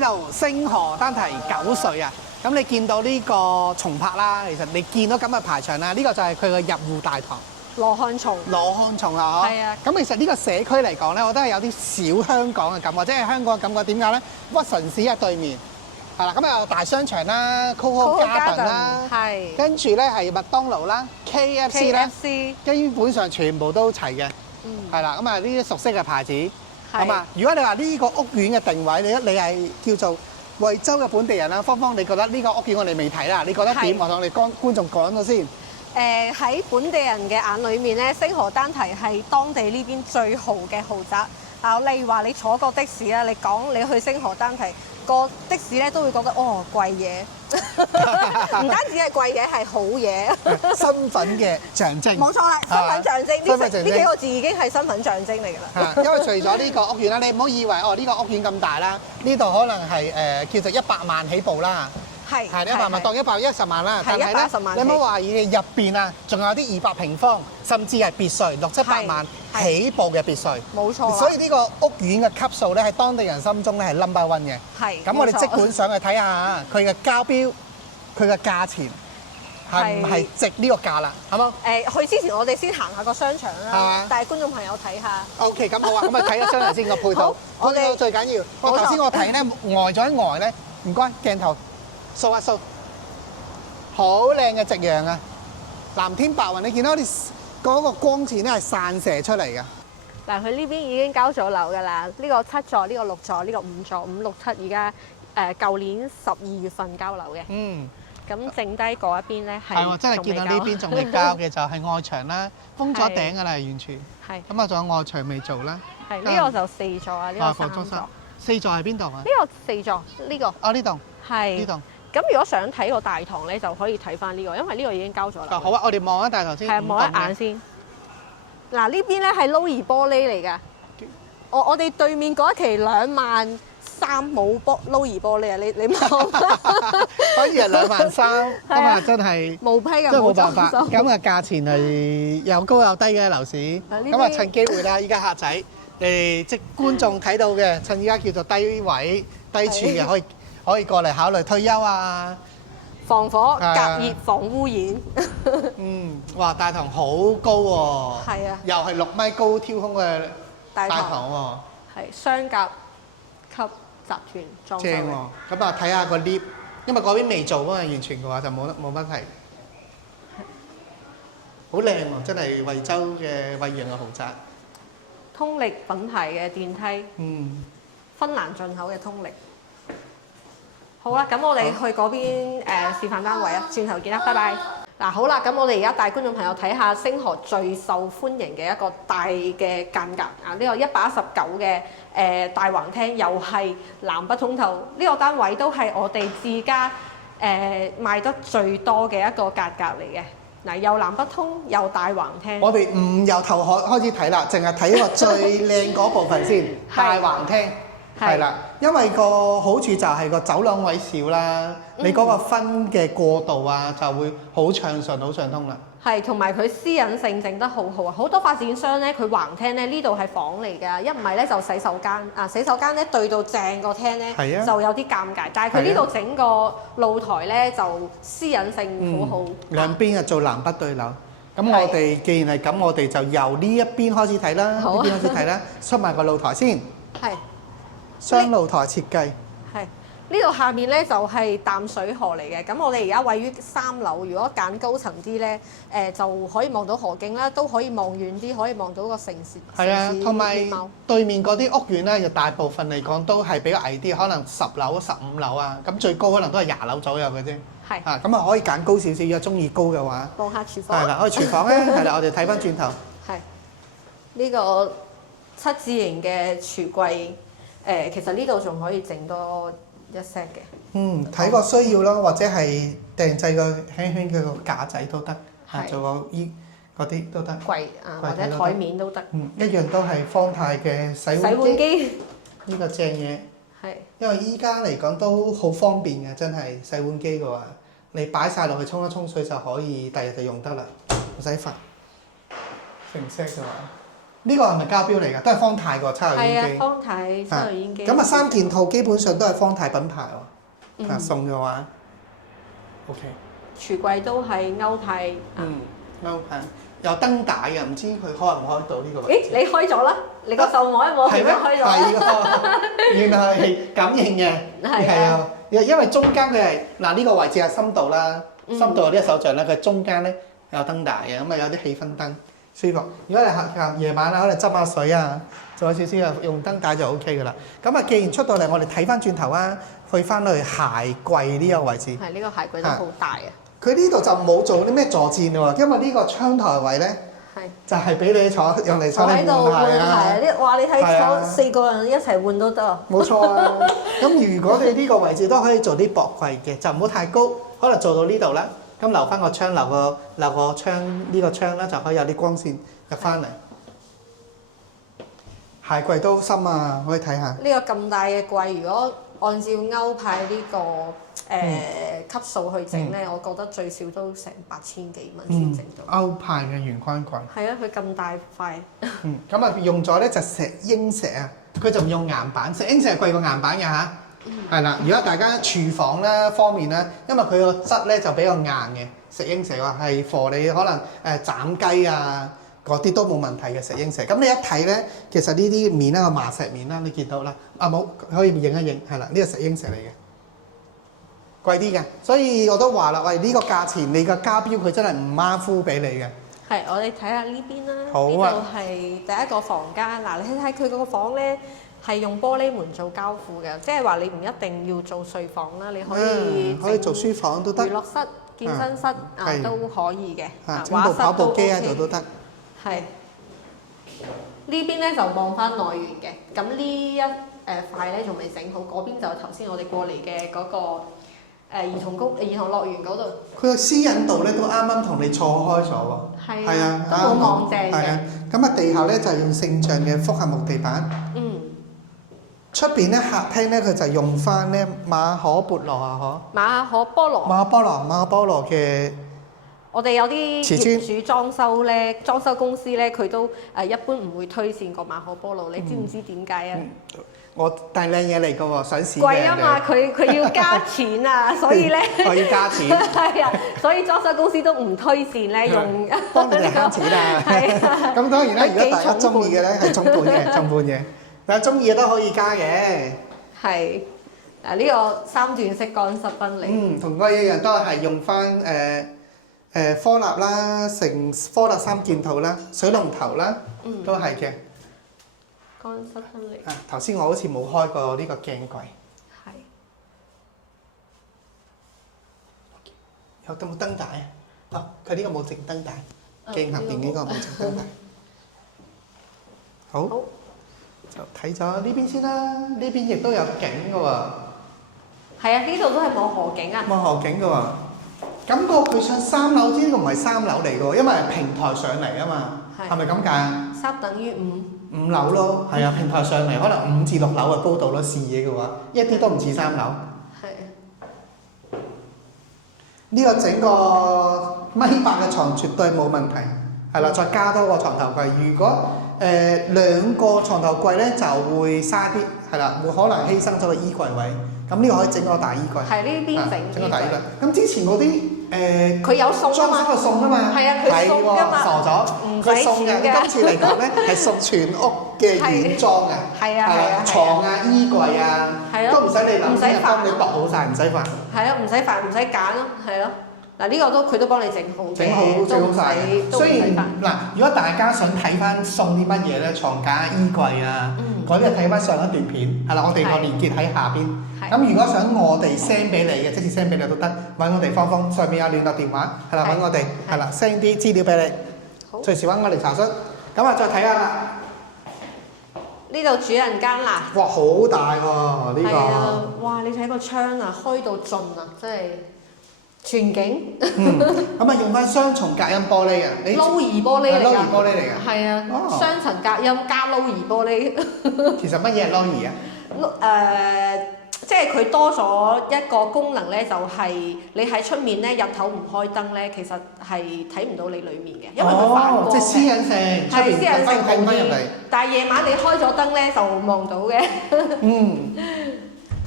呢度星河單提9歲啊！咁你見到呢個松柏啦，其實你見到咁嘅排場啦，呢個就係佢嘅入戶大堂。羅漢松。羅漢松啊，係啊。咁其實呢個社區嚟講咧，我覺得係有啲小香港嘅感覺，即係香港嘅感覺點解咧？屈臣氏喺對面，係啦，咁啊有大商場啦 ，Coco Garden 啦，係。跟住咧係麥當勞啦，KFC 咧，基本上全部都齊嘅，係啦，咁啊呢啲熟悉嘅牌子，咁啊，如果你話呢個屋苑嘅定位，你係叫做惠州嘅本地人啦，芳芳，你覺得呢個屋苑我哋未睇啦，你覺得點？我同你觀眾講咗先。喺本地人嘅眼裏面咧，星河單提係當地呢邊最豪嘅豪宅。例如話你坐個的士啦，你講你去星河單提，個的士咧都會覺得哦貴嘢，唔單止係貴嘢，係好嘢。身份嘅象徵。冇錯啦，身份象徵。呢幾個字已經係身份象徵嚟㗎啦。因為除咗呢個屋苑啦，你唔好以為哦呢個屋苑咁大啦，呢度可能係叫做100萬起步啦。係100萬當110萬啦，但係咧你唔好話入邊啊，仲有啲200平方，甚至係別墅6、700萬起步嘅別墅。冇錯。所以呢個屋苑嘅級數咧，喺當地人心中咧係 number one 嘅。係。咁我哋即管上去睇下佢嘅交標，佢嘅價錢係唔係值呢個價啦？好冇？去之前我哋先行下個商場啦，帶觀眾朋友睇下。OK， 咁好啊，咁啊睇個商場先個配套。我哋最緊要。頭先我睇咧呆咗一呆咧，唔該鏡頭。掃一掃，好靚嘅夕陽啊！藍天白雲，你見到啲嗰個光線咧係散射出嚟嘅。嗱，佢呢邊已經交咗樓㗎啦，呢個7座、呢個6座、呢個5座、5、6、7，而家舊年12月份交樓嘅。咁剩低嗰一邊咧係喎，真係見到呢邊仲未交嘅就係外牆啦，封咗頂㗎啦，完全。係。咁啊，仲有外牆未做啦。係呢個就4座啊，呢個3座。4座喺邊度啊？呢個4座，呢個。哦，呢度。係。呢度。咁如果想睇個大堂咧，就可以睇翻呢個，因為呢個已經交咗啦。好啊，我哋望一大堂先。係啊，望一眼先。嗱，呢邊咧係 Lowy 玻璃嚟㗎。我哋對面嗰一期23000冇Lowy 玻璃啊！你望。可以係23000，咁啊真係冇批㗎，真係冇辦法。咁啊價錢係又高又低嘅樓市。咁啊趁機會啦，依家客仔即觀眾睇到嘅，趁依家叫做低位低處嘅可以過嚟考慮退休啊！防火、隔熱、防污染。哇！大堂好高喎。係啊。又係6米高挑空嘅大堂喎。係雙甲級集團裝修嘅。正喎！咁啊睇下個 lift，因為嗰邊未做啊嘛，完全嘅話就冇問題。好靚喎！真係惠州嘅惠陽嘅豪宅。通力品牌嘅電梯。芬蘭進口嘅通力。好啦，咁我哋去嗰邊示範單位啊，轉頭見啦，拜拜。嗱，好啦，咁我哋而家帶觀眾朋友睇下星河最受歡迎嘅一個大嘅間隔啊！呢個119嘅大橫廳又係南北通透，呢個單位都係我哋自家賣得最多嘅一個格嚟嘅。嗱，又南北通又大橫廳。我哋唔由頭開始睇啦，淨係睇個最靚嗰部分先，大橫廳。係啦，因為個好處就係個走廊位少啦，你嗰個分嘅過渡啊就會好暢順、好暢通啦。係，同埋佢私隱性整得好好啊！好多發展商咧，佢橫廳咧呢度係房嚟㗎，一唔係咧就洗手間啊，洗手間咧對到正個廳咧就有啲尷尬，但係佢呢度整個露台咧就私隱性好好。兩邊啊做南北對樓，咁我哋既然係咁，我哋就由呢一邊開始睇啦，呢邊開始睇啦，出埋個露台先。係。雙露台設計係呢度下面咧就係淡水河嚟嘅，咁我哋而家位於3樓，如果揀高層啲咧，就可以望到河景啦，都可以望遠啲，可以望到個城市。係啊，同埋對面嗰啲屋苑咧，就大部分嚟講都係比較矮啲，可能10樓、15樓啊，咁最高可能都係20樓左右嘅啫。係啊，咁啊可以揀高少少，如果中意高嘅話。望下廚房。係啦，我哋廚房咧，係啦，我哋睇翻轉頭。係呢個7字形嘅櫥櫃。其實呢度仲可以整多一 set 嘅。睇個需要咯，或者係訂製個輕輕嘅個架仔都得，做個嗰啲都得。櫃啊，或者台面都得。一樣都係方太嘅洗碗機。呢個正嘢。係。因為依家嚟講都好方便嘅，真係洗碗機嘅話，你擺晒落去沖一沖水就可以，第日就用得啦，唔使煩。成 set 嘅話。呢個係咪膠錶嚟㗎？都係方太個抽油煙機。係啊，方太抽油煙機。咁啊3件套基本上都係方太品牌喎。送嘅話 ，OK。櫥櫃都係歐派。歐派有燈帶嘅，唔知佢開唔開到呢個位置？咦，你開咗啦？你個手摸一摸，係咪開咗？係喎，原來係感應嘅。係啊，因為中間佢係嗱呢個位置係深度啦，深度有啲手杖啦，佢中間咧有燈帶嘅，咁啊有啲氣氛燈舒服。如果你夜晚啊，可能執下水啊，做下少少啊，用燈帶就 OK 噶啦。咁啊，既然出到嚟，我哋睇翻轉頭啊，去翻去鞋櫃呢個位置。係呢個鞋櫃都好大啊！佢呢度就冇做啲咩坐墊喎，因為呢個窗台位咧，就係俾你坐用嚟坐喺度換鞋啊！哇！你睇坐4個人一齊換都得啊！冇錯啊！咁如果你呢個位置都可以做啲薄櫃嘅，就唔好太高，可能做到呢度啦。咁留翻個窗，留個窗呢個窗啦，就可以有啲光線入翻嚟。鞋櫃都深啊，可以睇下。呢個咁大嘅櫃，如果按照歐派呢個級數去整咧，我覺得最少都成8000幾蚊先整到。歐派嘅圓框櫃。係啊，佢咁大塊。咁啊用咗咧就石英石啊，佢就唔用岩板，石英石係貴過岩板嘅嚇。係啦，如果大家廚房咧方面咧，因為佢個質咧就比較硬嘅，石英石話係 for 你可能斬雞啊嗰啲都冇問題嘅石英石。咁你一睇咧，其實呢啲面啦個麻石面啦，你見到啦，冇可以影一影，係啦，呢個石英石嚟嘅，貴啲嘅。所以我都話啦，喂呢個價錢你個家標佢真係唔馬虎俾你嘅。係，我哋睇下呢邊啦。好啊。呢度係第一個房間，嗱你睇睇佢個房咧。係用玻璃門做交付嘅，即係話你唔一定要做睡房啦，你可以做書房都得，娛樂室、健身室都可以嘅，整部跑步機喺度都得。係呢邊咧就望翻內園嘅，咁呢一塊咧仲未整好，嗰邊就頭先我哋過嚟嘅嗰個兒童樂園嗰度。佢個私隱度咧都啱啱同你錯開咗喎。係啊，都好望正嘅。係啊，咁啊地下咧就用聖象嘅複合木地板。出邊咧客廳咧佢就用翻咧馬可孛羅啊，馬可波羅嘅。我哋有啲業主裝修咧，裝修公司咧佢都一般唔會推薦個馬可波羅，你知唔知點解啊？但係靚嘢嚟㗎喎，想試嘅。貴啊嘛，佢要加錢啊，所以咧。我要加錢。係啊，所以裝修公司都唔推薦咧用。幫你哋慳錢啊！係啊。咁當然啦，如果大家中意嘅咧係中半嘅。但係中意嘅都可以加嘅。係嗱，呢個3段式乾濕分離。同嗰個一樣都係用翻科納啦，成科納3件套啦，水龍頭啦，都係嘅。乾濕分離。頭先我好似冇開過呢個鏡櫃。係。有冇燈帶啊？佢呢個冇整燈帶，鏡盒邊呢個冇整燈帶。好。就睇咗呢邊先啦，呢邊亦都有景嘅喎。係啊，呢度都係望河景啊。望河景嘅喎，感覺佢上3樓，呢個唔係3樓嚟嘅喎，因為係平台上嚟啊嘛。係咪咁解啊？3等於5。5樓咯，係啊，平台上嚟，可能5至6樓嘅高度咯，視野嘅話，一啲都唔似3樓。係。呢個整個1.8米嘅床絕對冇問題，係啦，再加多個床頭櫃，如果2個床頭櫃咧就會嘥啲，係啦，會可能犧牲咗個衣櫃位。咁呢個可以整個大衣櫃。係呢邊整個大衣櫃。咁之前嗰啲佢有送啊嘛，裝修送啊嘛。係啊，佢送㗎嘛。傻咗，佢送嘅。今次嚟講咧係送全屋嘅原裝嘅。係啊，床啊、衣櫃啊，都唔使你諗，先幫你度好晒，唔使煩。係啊，唔使煩，唔使揀咯，係咯。嗱呢個佢都幫你整好嘅，整好晒。雖然嗱，如果大家想睇翻送啲乜嘢咧，床架、衣櫃啊，嗰啲睇翻上一段片，係啦，我哋個連結喺下邊。咁如果想我哋 send 俾你嘅，即時 send 俾你都得，揾我哋芳芳，上面有聯絡電話，係啦，揾我哋，係啦 send 啲資料俾你，隨時揾我哋查詢。咁啊，再睇下啦。呢度主人間啦。哇，好大喎呢個。係啊，哇！你睇個窗啊，開到盡啊，真係。全景。咁啊用翻雙重隔音玻璃嘅，你撈兒玻璃嚟㗎。撈兒玻璃嚟㗎。係啊，雙層隔音加撈兒玻璃。其實乜嘢係撈兒啊？即係佢多咗一個功能咧，就係你喺出面咧，日頭唔開燈咧，其實係睇唔到你裡面嘅，因為佢反光嘅。即係私隱性，出邊睇唔翻入嚟。但係夜晚你開咗燈咧，就望到嘅。嗯。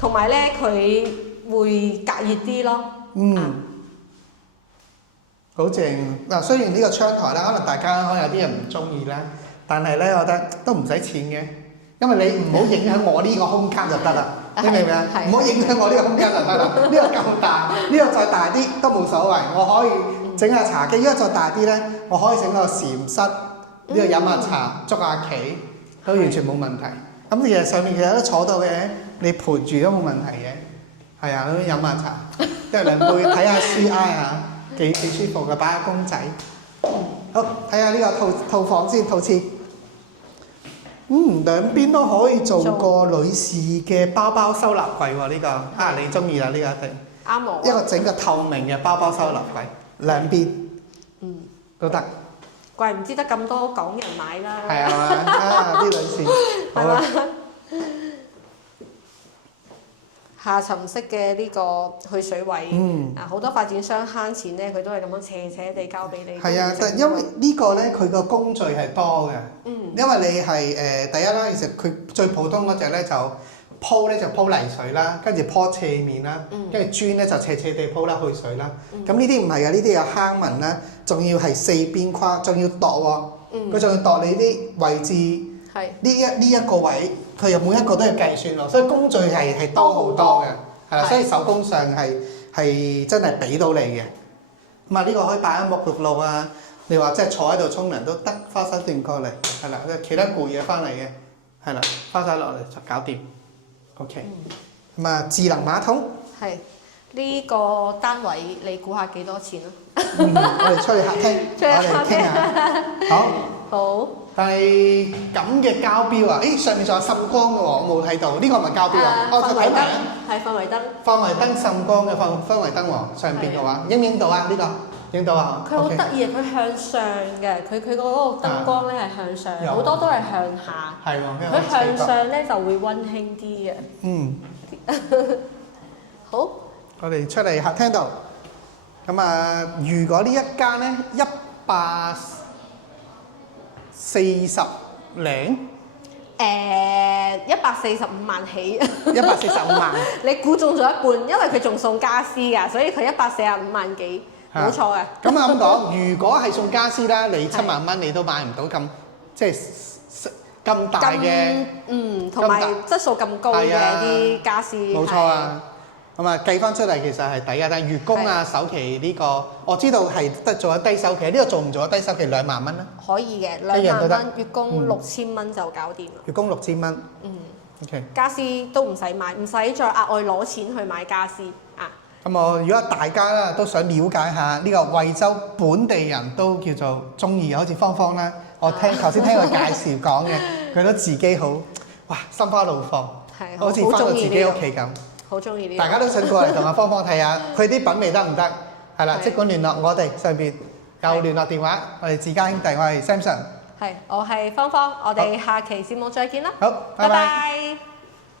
同埋咧，佢會隔熱啲咯。嗯。好正嗱！雖然呢個窗台咧，可能大家可能有啲人唔中意啦，但係咧，我覺得都唔使錢嘅，因為你唔好影響我呢個空間就得啦。你明唔明啊？唔好影響我呢個空間就得啦。呢個夠大，呢個再大啲都冇所謂。我可以整下茶几，如果再大啲咧，我可以整個禪室，呢度飲下茶、捉下棋，都完全冇問題。咁其實上面其實都坐到嘅，你陪住都冇問題嘅。係啊，咁飲下茶，即係兩杯睇下書挨下。幾舒服嘅，擺下公仔。好，睇下呢個套房先，套廁。兩邊都可以做個女士嘅包包收納櫃喎，呢個你中意啦，呢個一定。啱我。一個整個透明嘅包包收納櫃，兩邊。都得。怪唔知得咁多港人買啦。係啊，啲女士。好啊。下沉式嘅呢個去水位，好多發展商慳錢咧，佢都係咁樣斜斜地交俾你。係啊，但因為呢個咧，佢個工序係多嘅。因為你係第一啦，其實佢最普通嗰隻咧就鋪咧就鋪泥水啦，跟住鋪斜面啦，跟住磚咧就斜斜地鋪啦去水啦。咁呢啲唔係嘅，呢啲有坑紋啦，仲要係四邊框，仲要度喎。佢仲要度你啲位置。係呢一個位，佢又每一個都要計算咯，所以工序係多好多嘅，係啦，所以手工上係真係俾到你嘅。咁啊，呢個可以擺喺沐浴露啊，你話即係坐喺度沖涼都得，花灑轉過嚟，係啦，其他攰嘢翻嚟嘅，係啦，花灑落嚟就搞掂。OK。咁啊，智能馬桶。係呢個單位，你估下幾多錢啊？我哋出去客廳，我哋傾下。好。好。但係咁嘅膠標啊，上面仲有滲光嘅喎，我冇睇到，呢個唔係膠標啊，我睇睇啊，係氛圍燈。氛圍燈滲光嘅氛圍燈喎，上邊嘅話，影唔影到啊？呢個影到啊？佢好得意啊！佢向上嘅，佢嗰個燈光咧係向上，好多都係向下。係喎，佢向上咧就會溫馨啲嘅。好。我哋出嚟客廳度，咁啊，如果呢一間咧140零，145萬起。145萬。你估中咗一半，因為佢仲送家私㗎，所以佢145萬幾，冇錯嘅。咁啊咁講，如果係送家私啦，你7萬蚊你都買唔到咁即係咁大嘅，同埋質素咁高嘅啲家私。冇錯啊。咁啊計翻出嚟其實係抵嘅，但係月供啊首期呢個我知道係得做咗低首期，呢個做唔做咗低首期2萬蚊咧？可以嘅，2萬蚊，月供6000蚊就搞掂啦。月供6000蚊。OK。家私都唔使買，唔使再額外攞錢去買家私啊。咁如果大家啦都想了解下呢個惠州本地人都叫做中意，好似芳芳啦，我頭先聽佢介紹講嘅，佢都自己好心花怒放，好似翻到自己屋企咁。好中意呢！大家都想過嚟同阿芳芳睇下，佢啲品味得唔得？係啦，即管聯絡我哋上邊有聯絡電話，我哋自家兄弟，我係 Samson。係，我係芳芳，我哋下期節目再見啦。好，拜拜。